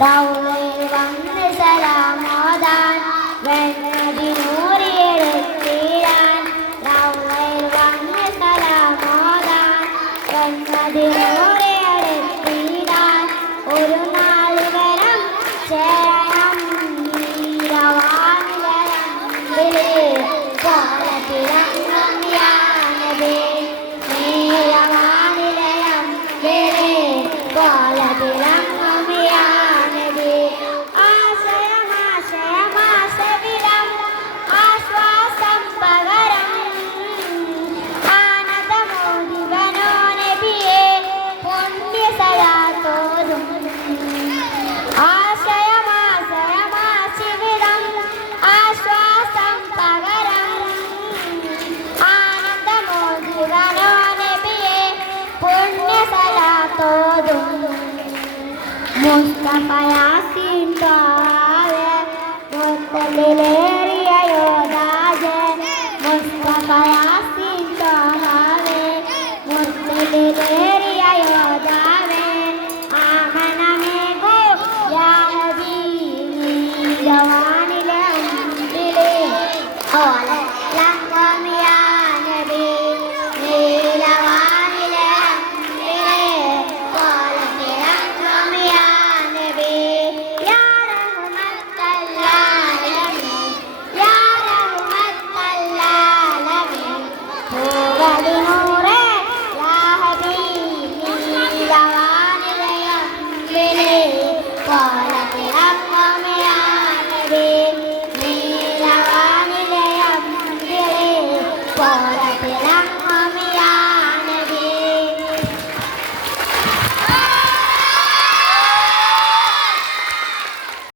റൗളയിൽ വന്ന് സലാമോദാൻ വെണ്ണതിനൂറിയെടുത്തിടാൻ റൗളയിൽ വന്ന് സലാമോദാൻ വെണ്ണതിനൂറിയെടുത്തിടാൻ ഒരു നാൾ വരം ചേരണം നീരവാനിലരണ്ടിലെ കോലത്തിളങ്ങും യാനവേ നീരവാനിലയം വിളേ കോലത്തിളങ്ങും യാനവേ ആശയമാശയമാശവിടം ആശ്വാസം പകരം ആനന്ദമോദിവനോ നബിയെ പുണ്യ സലാത്തോതും ആശയമാശയമാശിവിടം ആശ്വാസം പകരം ആനന്ദമോദിവനോ നബിയെ പുണ്യ സലാത്തോതും മുസ്തഫ യാസീൻ താവേ മുത്തലിലേറിയ യോദാജെ മുസ്തഫ യാസീൻ താവേ മുത്തലിലേറിയ യോദാവേ ആമനമേകോ യാ നബി നീ ജവാനിലെ അമ്പിലെ ഓല